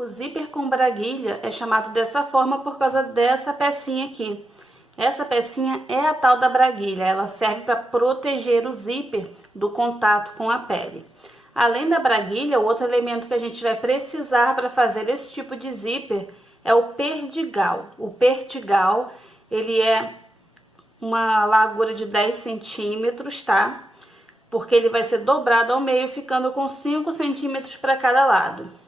O zíper com braguilha é chamado dessa forma por causa dessa pecinha aqui. Essa pecinha é a tal da braguilha, ela serve para proteger o zíper do contato com a pele. Além da braguilha, o outro elemento que a gente vai precisar para fazer esse tipo de zíper é o perdigal. O perdigal, ele é uma largura de 10 centímetros, tá? Porque ele vai ser dobrado ao meio, ficando com 5 centímetros para cada lado.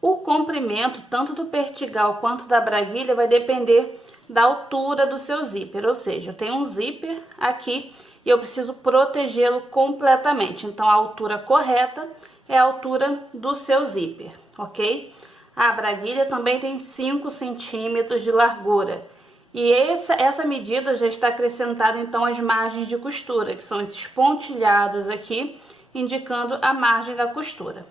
O comprimento, tanto do pertigal quanto da braguilha, vai depender da altura do seu zíper. Ou seja, eu tenho um zíper aqui e eu preciso protegê-lo completamente. Então, a altura correta é a altura do seu zíper, ok? A braguilha também tem 5 centímetros de largura. E essa medida já está acrescentada, então, às margens de costura, que são esses pontilhados aqui, indicando a margem da costura.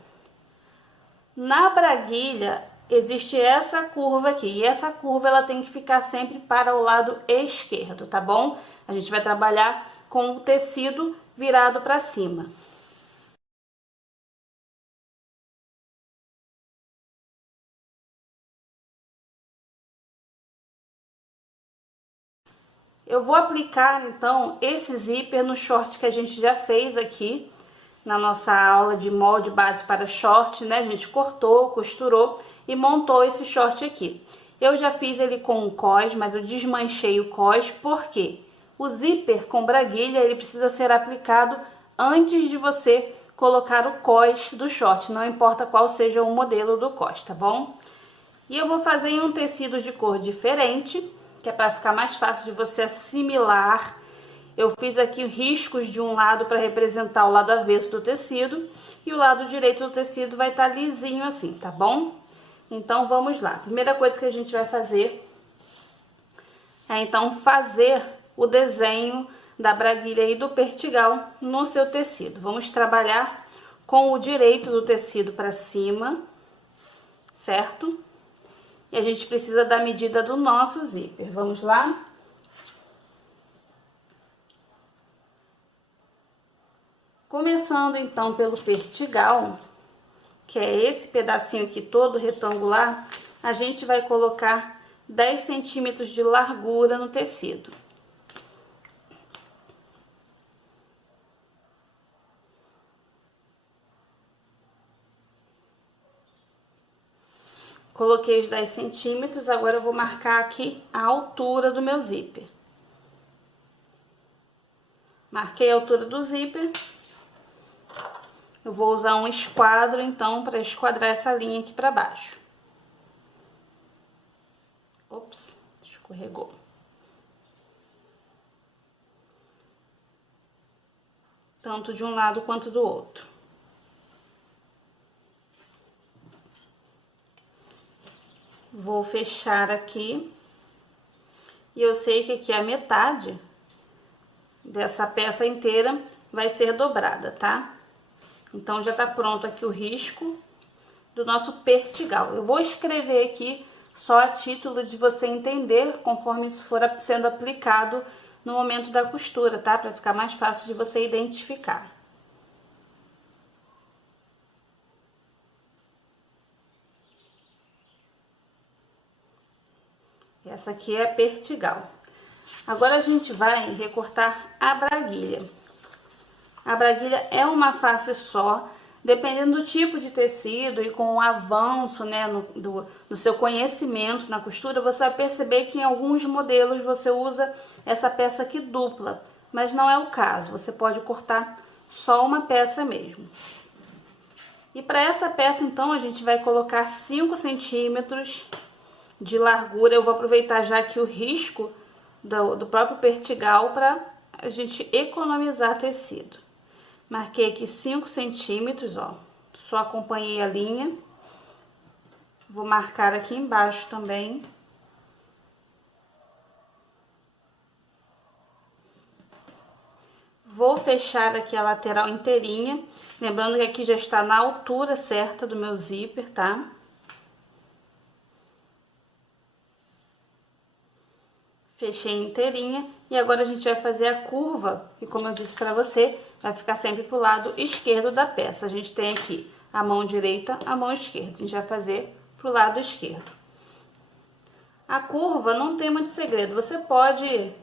Na braguilha existe essa curva aqui, e essa curva ela tem que ficar sempre para o lado esquerdo, tá bom? A gente vai trabalhar com o tecido virado para cima. Eu vou aplicar então esse zíper no short que a gente já fez aqui na nossa aula de molde base para short, né? A gente cortou, costurou e montou esse short aqui. Eu já fiz ele com um cós, mas eu desmanchei o cós, porque o zíper com braguilha, ele precisa ser aplicado antes de você colocar o cós do short, não importa qual seja o modelo do cós, tá bom? E eu vou fazer em um tecido de cor diferente, que é para ficar mais fácil de você assimilar. Eu fiz aqui riscos de um lado para representar o lado avesso do tecido e o lado direito do tecido vai estar lisinho assim, tá bom? Então, vamos lá. A primeira coisa que a gente vai fazer é, então, fazer o desenho da braguilha e do pertigal no seu tecido. Vamos trabalhar com o direito do tecido para cima, certo? E a gente precisa da medida do nosso zíper. Vamos lá? Começando então pelo pertigal, que é esse pedacinho aqui todo retangular, a gente vai colocar 10 centímetros de largura no tecido. Coloquei os 10 centímetros, agora eu vou marcar aqui a altura do meu zíper. Marquei a altura do zíper. Eu vou usar um esquadro, então, para esquadrar essa linha aqui para baixo. Ops, escorregou. Tanto de um lado quanto do outro. Vou fechar aqui. E eu sei que aqui a metade dessa peça inteira vai ser dobrada, tá? Então, já tá pronto aqui o risco do nosso pertigal. Eu vou escrever aqui só a título de você entender conforme isso for sendo aplicado no momento da costura, tá? Para ficar mais fácil de você identificar. Essa aqui é a pertigal. Agora, a gente vai recortar a braguilha. A braguilha é uma face só, dependendo do tipo de tecido e com o avanço, né, do seu conhecimento na costura, você vai perceber que em alguns modelos você usa essa peça aqui dupla, mas não é o caso, você pode cortar só uma peça mesmo. E para essa peça, então, a gente vai colocar 5 centímetros de largura. Eu vou aproveitar já aqui o risco do próprio pertigal para a gente economizar tecido. Marquei aqui 5 centímetros, ó. Só acompanhei a linha. Vou marcar aqui embaixo também. Vou fechar aqui a lateral inteirinha. Lembrando que aqui já está na altura certa do meu zíper, tá? Fechei inteirinha. E agora a gente vai fazer a curva. E como eu disse pra você, vai ficar sempre pro lado esquerdo da peça. A gente tem aqui a mão direita, a mão esquerda. A gente vai fazer pro lado esquerdo. A curva não tem muito segredo. Você pode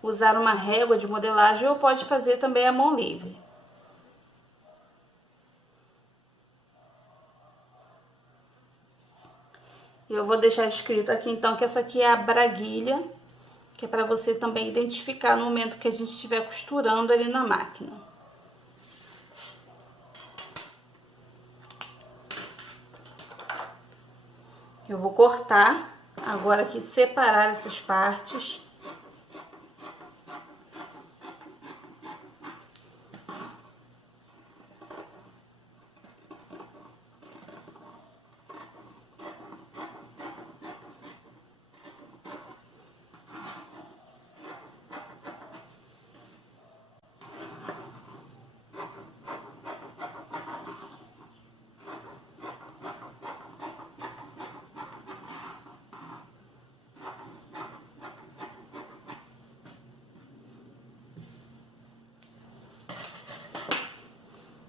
usar uma régua de modelagem ou pode fazer também a mão livre. Eu vou deixar escrito aqui então que essa aqui é a braguilha, que é para você também identificar no momento que a gente estiver costurando ali na máquina. Eu vou cortar agora aqui, separar essas partes.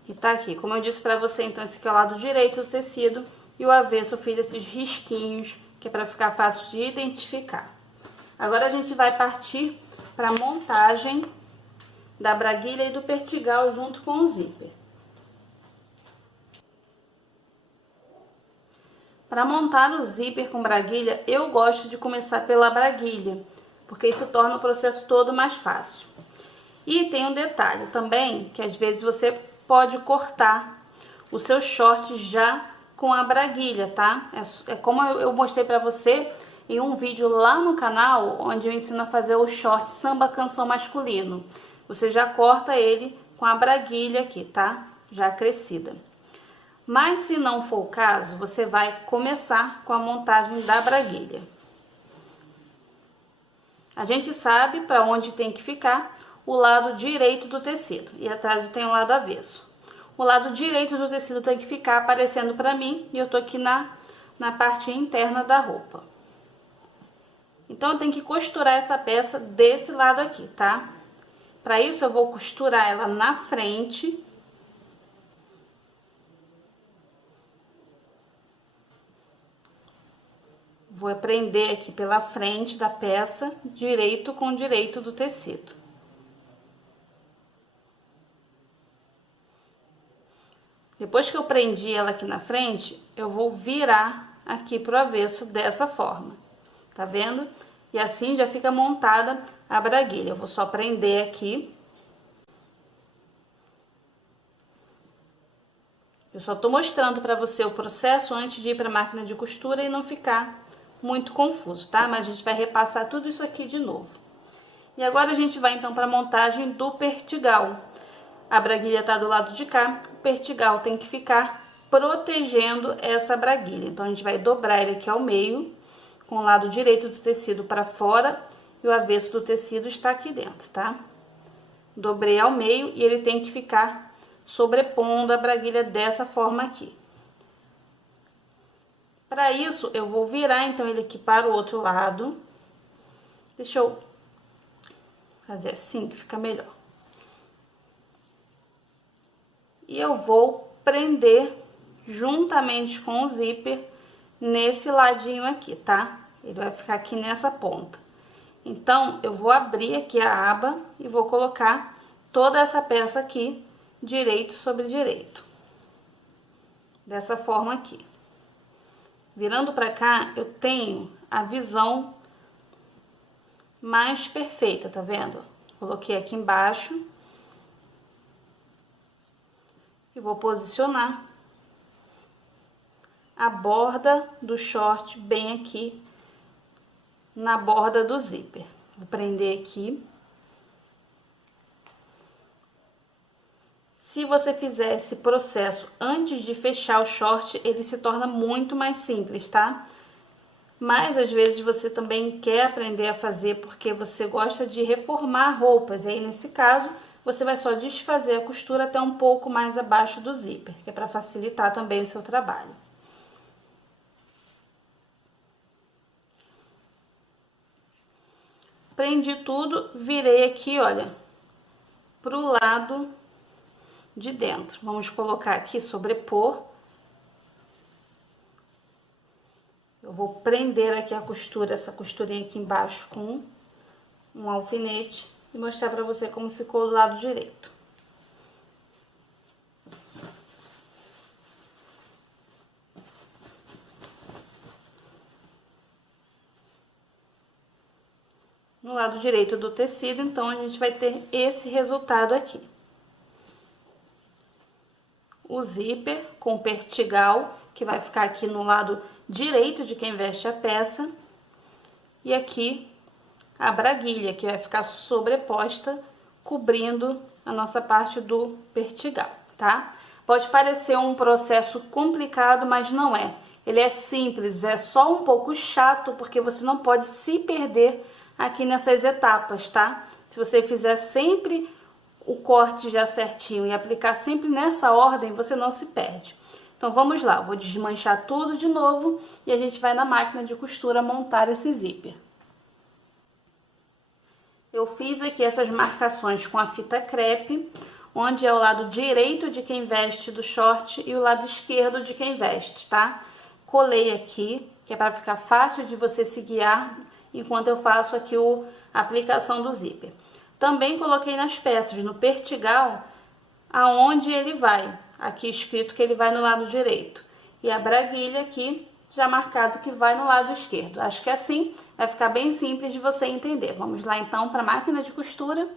E tá aqui, como eu disse pra você, então esse aqui é o lado direito do tecido e o avesso eu fiz esses risquinhos, que é pra ficar fácil de identificar. Agora a gente vai partir pra montagem da braguilha e do pertigal junto com o zíper. Para montar o zíper com braguilha, eu gosto de começar pela braguilha, porque isso torna o processo todo mais fácil. E tem um detalhe também, que às vezes você pode cortar o seu short já com a braguilha, tá? É como eu mostrei pra você em um vídeo lá no canal, onde eu ensino a fazer o short samba canção masculino. Você já corta ele com a braguilha aqui, tá? Já crescida. Mas se não for o caso, você vai começar com a montagem da braguilha. A gente sabe para onde tem que ficar o lado direito do tecido e atrás tem o lado avesso. O lado direito do tecido tem que ficar aparecendo para mim e eu tô aqui na parte interna da roupa. Então eu tenho que costurar essa peça desse lado aqui, tá? Para isso eu vou costurar ela na frente. Vou prender aqui pela frente da peça, direito com direito do tecido. Depois que eu prendi ela aqui na frente, eu vou virar aqui pro avesso dessa forma, tá vendo? E assim já fica montada a braguilha. Eu vou só prender aqui. Eu só tô mostrando pra você o processo antes de ir pra máquina de costura e não ficar muito confuso, tá? Mas a gente vai repassar tudo isso aqui de novo. E agora a gente vai então para a montagem do pertigal. A braguilha tá do lado de cá, o pertigal tem que ficar protegendo essa braguilha. Então a gente vai dobrar ele aqui ao meio, com o lado direito do tecido para fora e o avesso do tecido está aqui dentro, tá? Dobrei ao meio e ele tem que ficar sobrepondo a braguilha dessa forma aqui. Para isso, eu vou virar então ele aqui para o outro lado. Deixa eu fazer assim que fica melhor. E eu vou prender juntamente com o zíper nesse ladinho aqui, tá? Ele vai ficar aqui nessa ponta. Então, eu vou abrir aqui a aba e vou colocar toda essa peça aqui, direito sobre direito. Dessa forma aqui. Virando pra cá, eu tenho a visão mais perfeita, tá vendo? Coloquei aqui embaixo. E vou posicionar a borda do short bem aqui na borda do zíper. Vou prender aqui. Se você fizer esse processo antes de fechar o short, ele se torna muito mais simples, tá? Mas às vezes você também quer aprender a fazer porque você gosta de reformar roupas. E aí, nesse caso, você vai só desfazer a costura até um pouco mais abaixo do zíper, que é para facilitar também o seu trabalho. Prendi tudo, virei aqui, olha, pro lado de dentro. Vamos colocar aqui, sobrepor Eu vou prender aqui a costura, essa costurinha aqui embaixo com um alfinete e mostrar pra você como ficou do lado direito. No lado direito do tecido, então, a gente vai ter esse resultado aqui. O zíper com pertigal, que vai ficar aqui no lado direito de quem veste a peça. E aqui a braguilha, que vai ficar sobreposta, cobrindo a nossa parte do pertigal, tá? Pode parecer um processo complicado, mas não é. Ele é simples, é só um pouco chato, porque você não pode se perder aqui nessas etapas, tá? Se você fizer sempre o corte já certinho e aplicar sempre nessa ordem, você não se perde. Então, vamos lá, eu vou desmanchar tudo de novo e a gente vai na máquina de costura montar esse zíper. Eu fiz aqui essas marcações com a fita crepe, onde é o lado direito de quem veste do short e o lado esquerdo de quem veste, tá? Colei aqui, que é para ficar fácil de você se guiar enquanto eu faço aqui a aplicação do zíper. Também coloquei nas peças, no pertigal, aonde ele vai. Aqui escrito que ele vai no lado direito. E a braguilha aqui, já marcado que vai no lado esquerdo. Acho que assim vai ficar bem simples de você entender. Vamos lá então para a máquina de costura.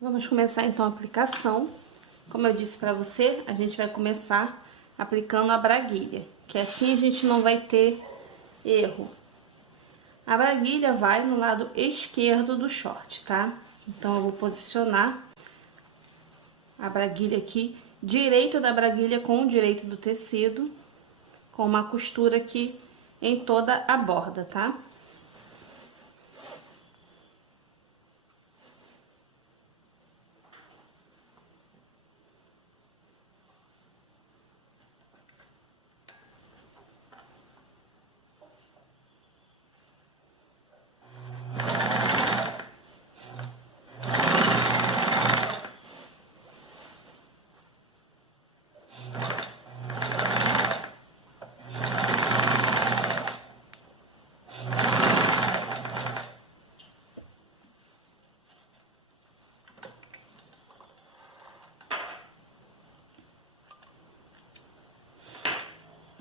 Vamos começar então a aplicação. Como eu disse para você, a gente vai começar aplicando a braguilha, que assim a gente não vai ter erro. A braguilha vai no lado esquerdo do short, tá? Então, eu vou posicionar a braguilha aqui, direito da braguilha com o direito do tecido, com uma costura aqui em toda a borda, tá?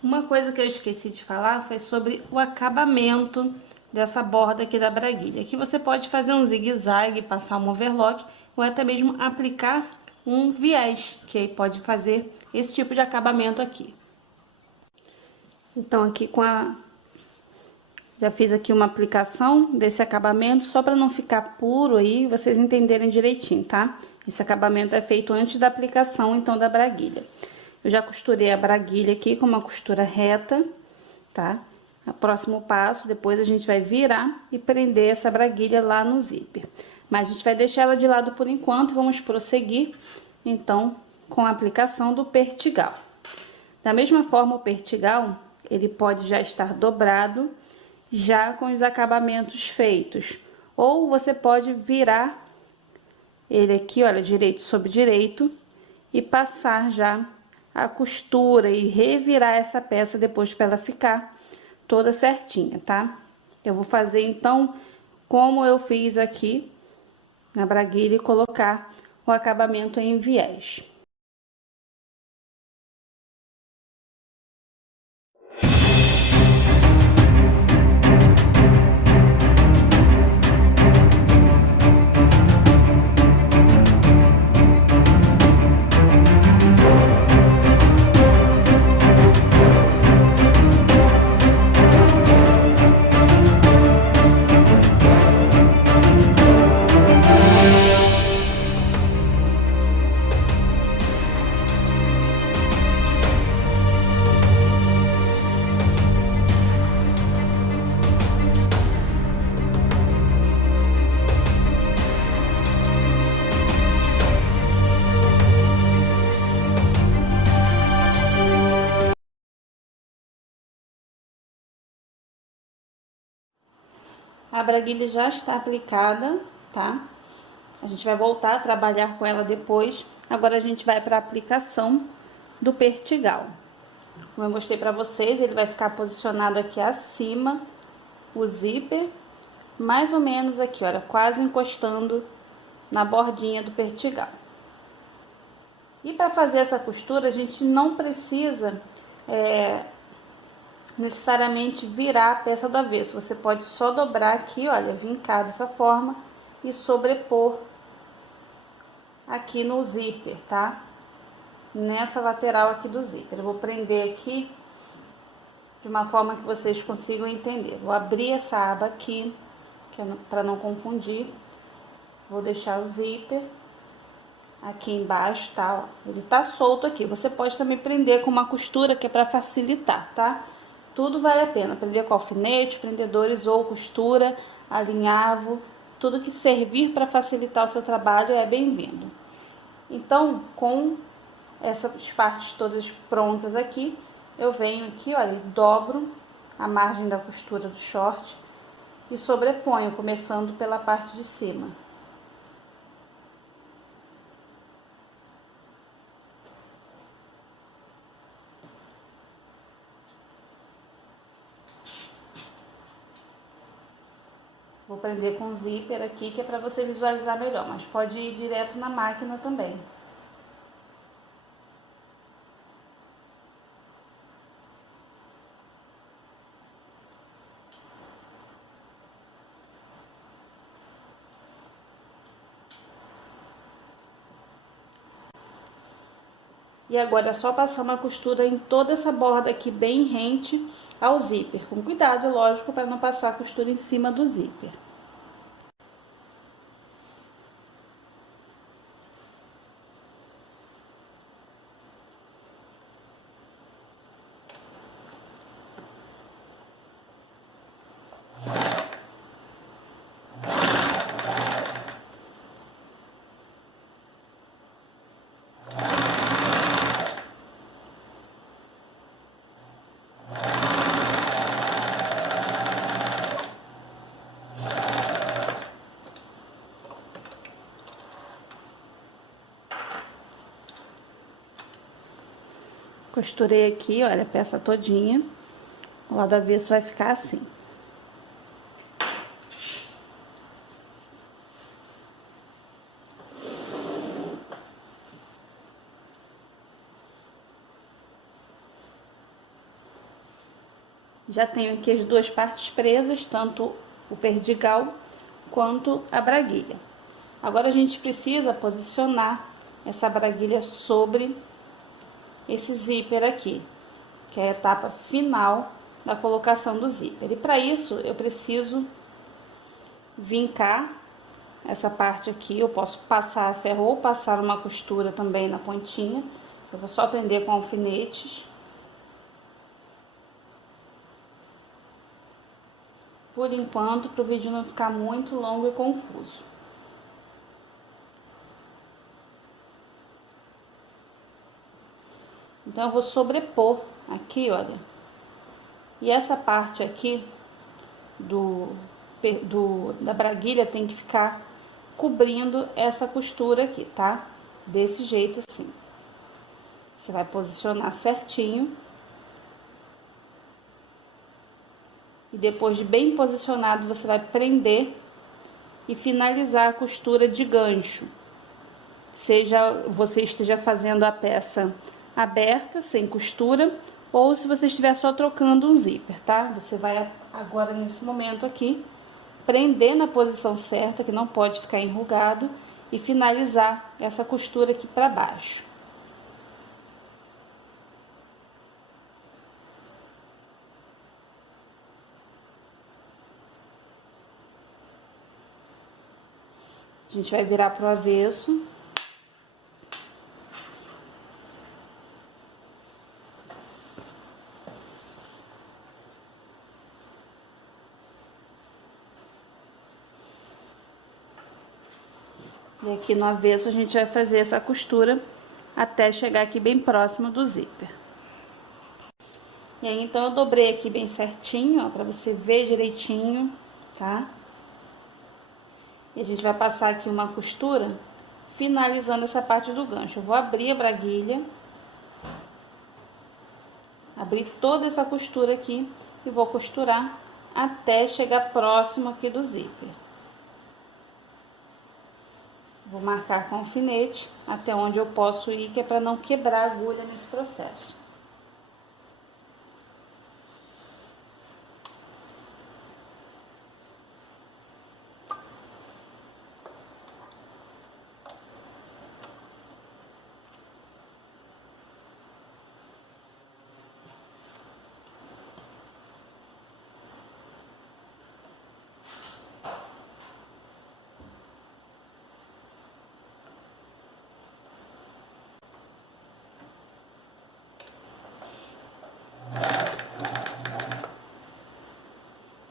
Uma coisa que eu esqueci de falar foi sobre o acabamento dessa borda aqui da braguilha. Aqui você pode fazer um zigue-zague, passar um overlock ou até mesmo aplicar um viés, que aí pode fazer esse tipo de acabamento aqui. Então, aqui já fiz aqui uma aplicação desse acabamento, só para não ficar puro aí, vocês entenderem direitinho, tá? Esse acabamento é feito antes da aplicação, então, da braguilha. Eu já costurei a braguilha aqui com uma costura reta, tá? O próximo passo, depois a gente vai virar e prender essa braguilha lá no zíper. Mas a gente vai deixar ela de lado por enquanto e vamos prosseguir, então, com a aplicação do pertigal. Da mesma forma, o pertigal, ele pode já estar dobrado, já com os acabamentos feitos. Ou você pode virar ele aqui, olha, direito sobre direito, e passar já a costura e revirar essa peça depois para ela ficar toda certinha, tá? Eu vou fazer então como eu fiz aqui na braguilha e colocar o acabamento em viés. A braguilha já está aplicada, tá? A gente vai voltar a trabalhar com ela depois. Agora a gente vai para a aplicação do pertigal. Como eu mostrei pra vocês, ele vai ficar posicionado aqui acima, o zíper, mais ou menos aqui, olha, quase encostando na bordinha do pertigal. E para fazer essa costura, a gente não precisa necessariamente virar a peça do avesso. Você pode só dobrar aqui, olha, vincar dessa forma e sobrepor aqui no zíper, tá? Nessa lateral aqui do zíper. Eu vou prender aqui de uma forma que vocês consigam entender. Vou abrir essa aba aqui, que é para não confundir. Vou deixar o zíper aqui embaixo, tá? Ó, ele tá solto aqui. Você pode também prender com uma costura, que é para facilitar, tá? Tudo vale a pena. Prender com alfinete, prendedores ou costura, alinhavo. Tudo que servir para facilitar o seu trabalho é bem-vindo. Então, com essas partes todas prontas aqui, eu venho aqui, olha, dobro a margem da costura do short e sobreponho, começando pela parte de cima. Vou prender com zíper aqui, que é para você visualizar melhor, mas pode ir direto na máquina também. E agora é só passar uma costura em toda essa borda aqui bem rente ao zíper. Com cuidado, lógico, para não passar a costura em cima do zíper. Costurei aqui, olha, a peça todinha. O lado avesso vai ficar assim. Já tenho aqui as duas partes presas, tanto o perdigal quanto a braguilha. Agora a gente precisa posicionar essa braguilha sobre esse zíper aqui, que é a etapa final da colocação do zíper. E para isso eu preciso vincar essa parte aqui. Eu posso passar ferro ou passar uma costura também na pontinha. Eu vou só prender com alfinetes. Por enquanto, para o vídeo não ficar muito longo e confuso. Então, eu vou sobrepor aqui, olha. E essa parte aqui da braguilha tem que ficar cobrindo essa costura aqui, tá? Desse jeito assim. Você vai posicionar certinho. E depois de bem posicionado, você vai prender e finalizar a costura de gancho. Seja você esteja fazendo a peça aberta, sem costura, ou se você estiver só trocando um zíper, tá? Você vai agora, nesse momento aqui, prender na posição certa, que não pode ficar enrugado, e finalizar essa costura aqui para baixo. A gente vai virar pro avesso. E aqui no avesso a gente vai fazer essa costura até chegar aqui bem próximo do zíper. E aí, então, eu dobrei aqui bem certinho, ó, pra você ver direitinho, tá? E a gente vai passar aqui uma costura, finalizando essa parte do gancho. Eu vou abrir a braguilha. abrir toda essa costura aqui e vou costurar até chegar próximo aqui do zíper. Vou marcar com alfinete até onde eu posso ir, que é para não quebrar a agulha nesse processo.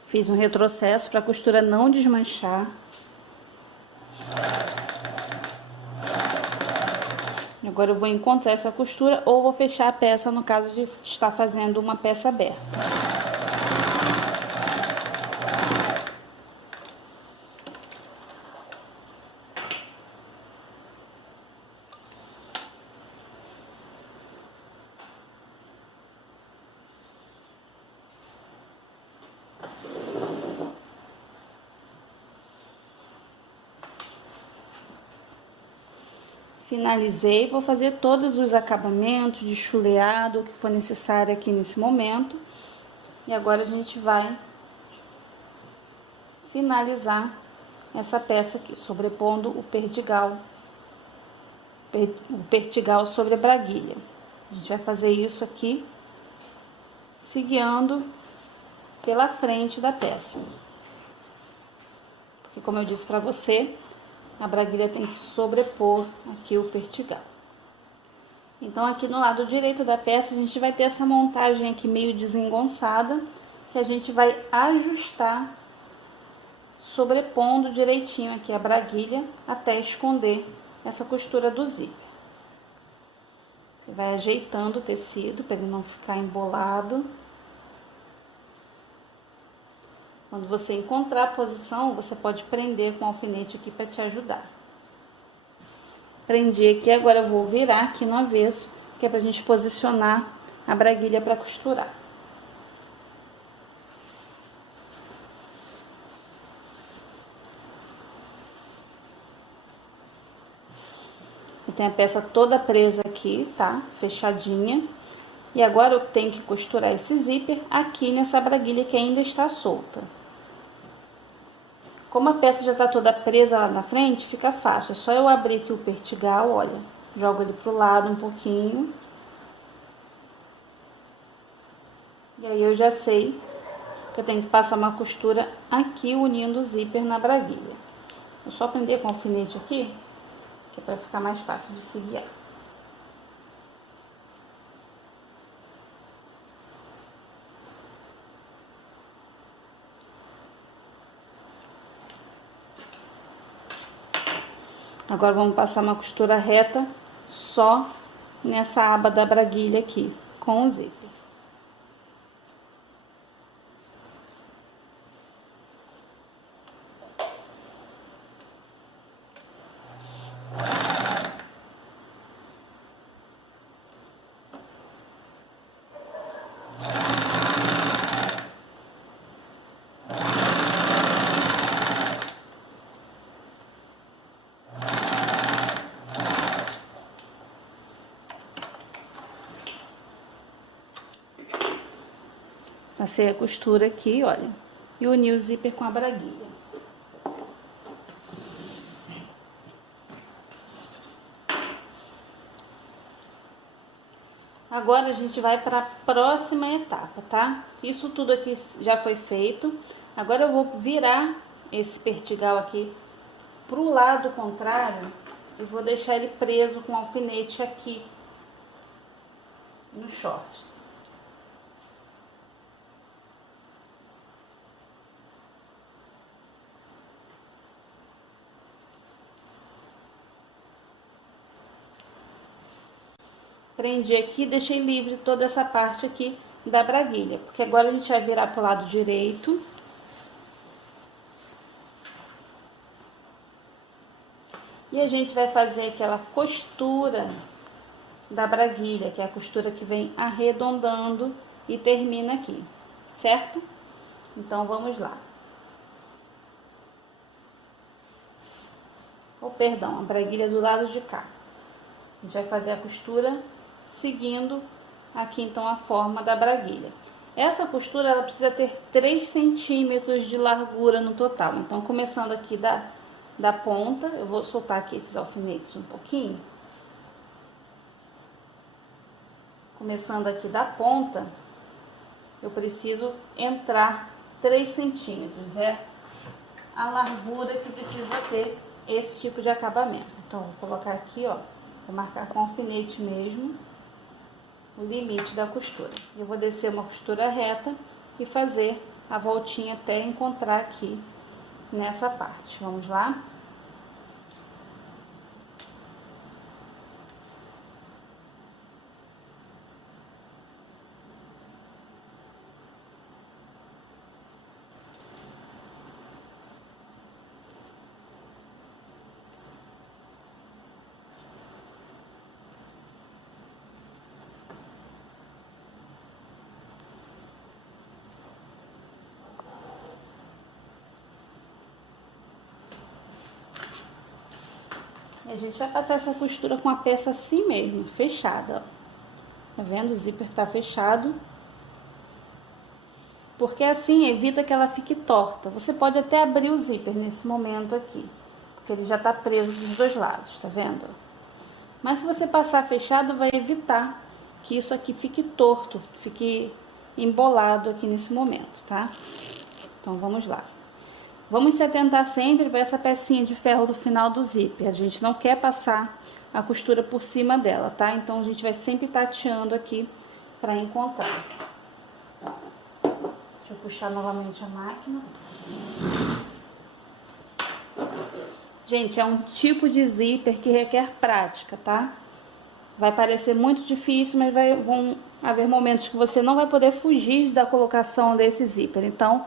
Fiz um retrocesso para a costura não desmanchar. Agora eu vou encontrar essa costura ou vou fechar a peça no caso de estar fazendo uma peça aberta. Finalizei, vou fazer todos os acabamentos de chuleado que for necessário aqui nesse momento. E agora a gente vai finalizar essa peça aqui, sobrepondo o perdigal sobre a braguilha. A gente vai fazer isso aqui, se guiando pela frente da peça. Porque, como eu disse pra você, a braguilha tem que sobrepor aqui o pertigal. Então, aqui no lado direito da peça, a gente vai ter essa montagem aqui meio desengonçada, que a gente vai ajustar, sobrepondo direitinho aqui a braguilha, até esconder essa costura do zíper. Você vai ajeitando o tecido, para ele não ficar embolado. Quando você encontrar a posição, você pode prender com o alfinete aqui para te ajudar. Prendi aqui, agora eu vou virar aqui no avesso, que é pra gente posicionar a braguilha para costurar. Eu tenho a peça toda presa aqui, tá? Fechadinha. E agora eu tenho que costurar esse zíper aqui nessa braguilha que ainda está solta. Como a peça já está toda presa lá na frente, fica fácil. É só eu abrir aqui o pertigal, olha. Jogo ele pro lado um pouquinho. E aí eu já sei que eu tenho que passar uma costura aqui unindo o zíper na braguilha. Vou só prender com o alfinete aqui, que é para ficar mais fácil de se guiar. Agora vamos passar uma costura reta só nessa aba da braguilha aqui, com o zíper. Passei a costura aqui, olha, e uni o zíper com a braguilha. Agora a gente vai para a próxima etapa, tá? Isso tudo aqui já foi feito. Agora eu vou virar esse pertigal aqui pro lado contrário e vou deixar ele preso com alfinete aqui no short. Prendi aqui, deixei livre toda essa parte aqui da braguilha, porque agora a gente vai virar pro lado direito. E a gente vai fazer aquela costura da braguilha, que é a costura que vem arredondando e termina aqui, certo? Então vamos lá. Ou perdão, a braguilha do lado de cá. A gente vai fazer a costura seguindo aqui então a forma da braguilha. Essa costura ela precisa ter 3 centímetros de largura no total. Então começando aqui da ponta, eu vou soltar aqui esses alfinetes um pouquinho. Começando aqui da ponta, eu preciso entrar 3 centímetros. É a largura que precisa ter esse tipo de acabamento. Então, vou colocar aqui, ó, vou marcar com alfinete mesmo o limite da costura. Eu vou descer uma costura reta e fazer a voltinha até encontrar aqui nessa parte. Vamos lá? A gente vai passar essa costura com a peça assim mesmo, fechada, ó. Tá vendo? O zíper tá fechado. Porque assim evita que ela fique torta. Você pode até abrir o zíper nesse momento aqui, porque ele já tá preso dos dois lados, tá vendo? Mas se você passar fechado, vai evitar que isso aqui fique torto, fique embolado aqui nesse momento, tá? Então vamos lá. Vamos se atentar sempre para essa pecinha de ferro do final do zíper. A gente não quer passar a costura por cima dela, tá? Então a gente vai sempre tateando aqui para encontrar. Deixa eu puxar novamente a máquina. Gente, é um tipo de zíper que requer prática, tá? Vai parecer muito difícil, mas vão haver momentos que você não vai poder fugir da colocação desse zíper. Então,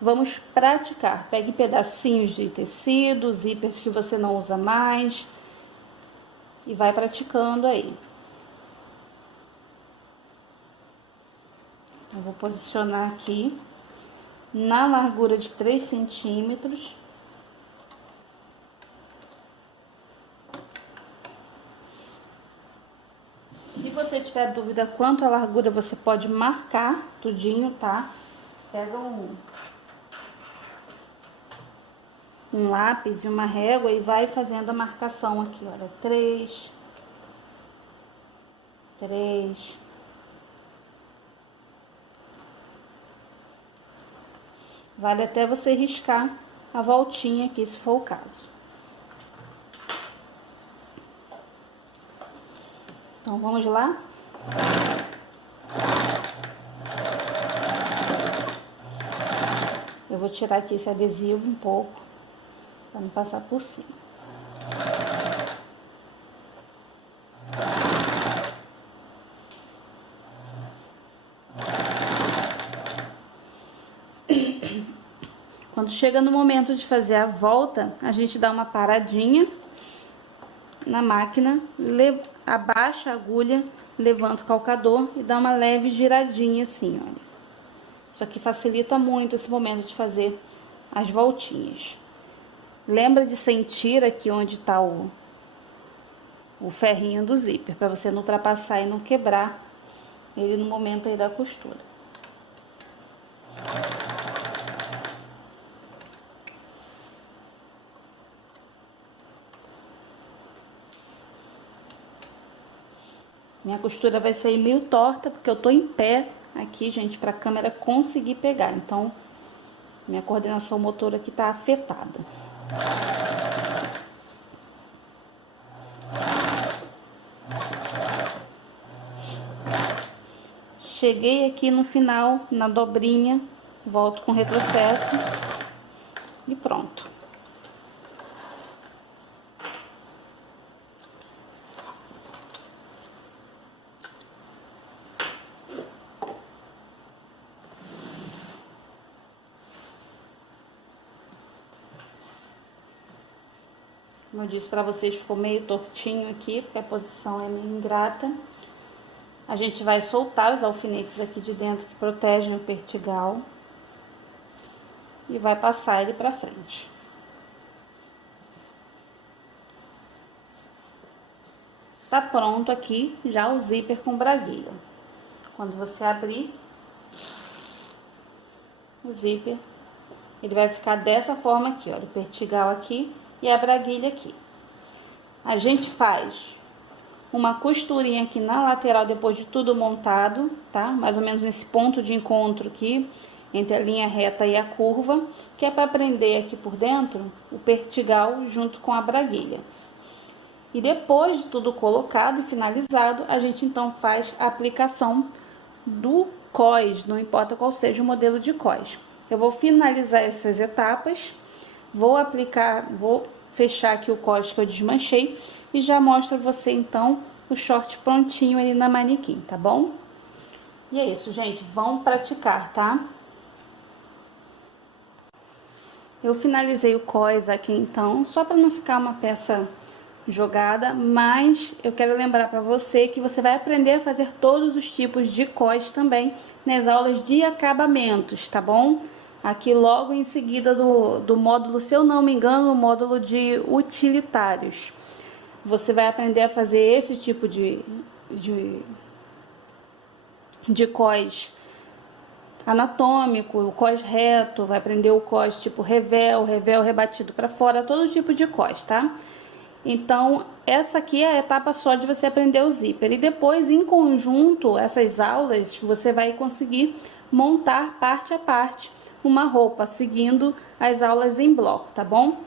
vamos praticar. Pegue pedacinhos de tecido, zíperes que você não usa mais e vai praticando aí. Eu vou posicionar aqui na largura de 3 centímetros. Se você tiver dúvida quanto à largura, você pode marcar tudinho, tá? Pega um lápis e uma régua e vai fazendo a marcação aqui, olha, 3. Vale até você riscar a voltinha aqui, se for o caso. Então, vamos lá? Eu vou tirar aqui esse adesivo um pouco, para não passar por cima. Quando chega no momento de fazer a volta, a gente dá uma paradinha na máquina, abaixa a agulha, levanta o calcador e dá uma leve giradinha assim, olha. Isso aqui facilita muito esse momento de fazer as voltinhas. Lembra de sentir aqui onde está o ferrinho do zíper, para você não ultrapassar e não quebrar ele no momento aí da costura. Minha costura vai sair meio torta, porque eu tô em pé aqui, gente, para a câmera conseguir pegar. Então, minha coordenação motora aqui tá afetada. Cheguei aqui no final, na dobrinha, volto com retrocesso e pronto. Como eu disse pra vocês, ficou meio tortinho aqui, porque a posição é meio ingrata. A gente vai soltar os alfinetes aqui de dentro que protegem o pertigal. E vai passar ele pra frente. Tá pronto aqui já o zíper com braguilha. Quando você abrir o zíper, ele vai ficar dessa forma aqui, olha, o pertigal aqui e a braguilha aqui. A gente faz uma costurinha aqui na lateral depois de tudo montado, tá? Mais ou menos nesse ponto de encontro aqui, entre a linha reta e a curva, que é para prender aqui por dentro o pertigal junto com a braguilha. E depois de tudo colocado e finalizado, a gente então faz a aplicação do cós, não importa qual seja o modelo de cós. Eu vou finalizar essas etapas, vou fechar aqui o cós que eu desmanchei e já mostro a você então o short prontinho ali na manequim, tá bom? E é isso, gente, vamos praticar, tá? Eu finalizei o cós aqui então, só para não ficar uma peça jogada, mas eu quero lembrar para você que você vai aprender a fazer todos os tipos de cós também nas aulas de acabamentos, tá bom? Aqui logo em seguida do módulo, se eu não me engano, o módulo de utilitários. Você vai aprender a fazer esse tipo de cós anatômico, o cós reto, vai aprender o cós tipo revel rebatido para fora, todo tipo de cós, tá? Então, essa aqui é a etapa só de você aprender o zíper. E depois, em conjunto, essas aulas, você vai conseguir montar parte a parte uma roupa, seguindo as aulas em bloco, tá bom?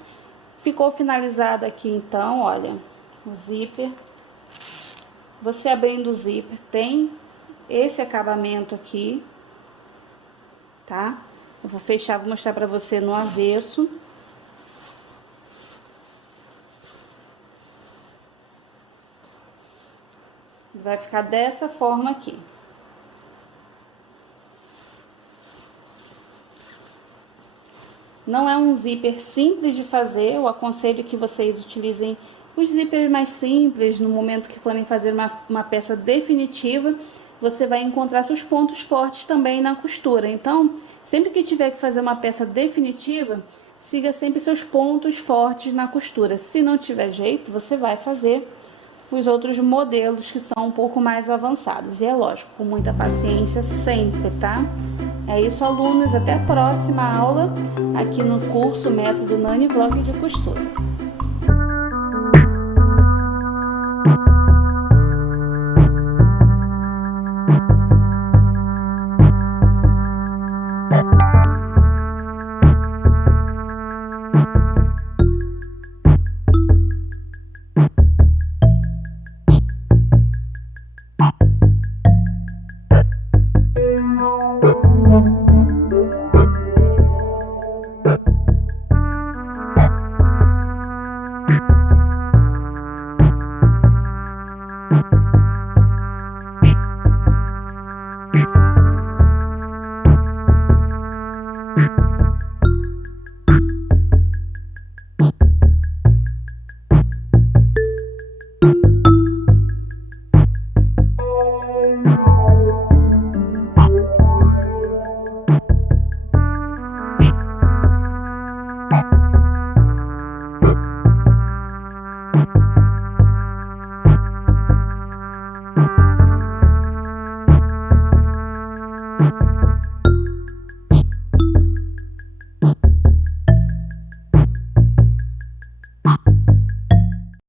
Ficou finalizado aqui, então, olha, o zíper. Você abrindo o zíper, tem esse acabamento aqui, tá? Eu vou fechar, vou mostrar pra você no avesso. Vai ficar dessa forma aqui. Não é um zíper simples de fazer, eu aconselho que vocês utilizem os zíperes mais simples no momento que forem fazer uma peça definitiva. Você vai encontrar seus pontos fortes também na costura. Então, sempre que tiver que fazer uma peça definitiva, siga sempre seus pontos fortes na costura. Se não tiver jeito, você vai fazer os outros modelos que são um pouco mais avançados. E é lógico, com muita paciência sempre, tá? É isso, alunos. Até a próxima aula aqui no curso Método Nani Block de Costura.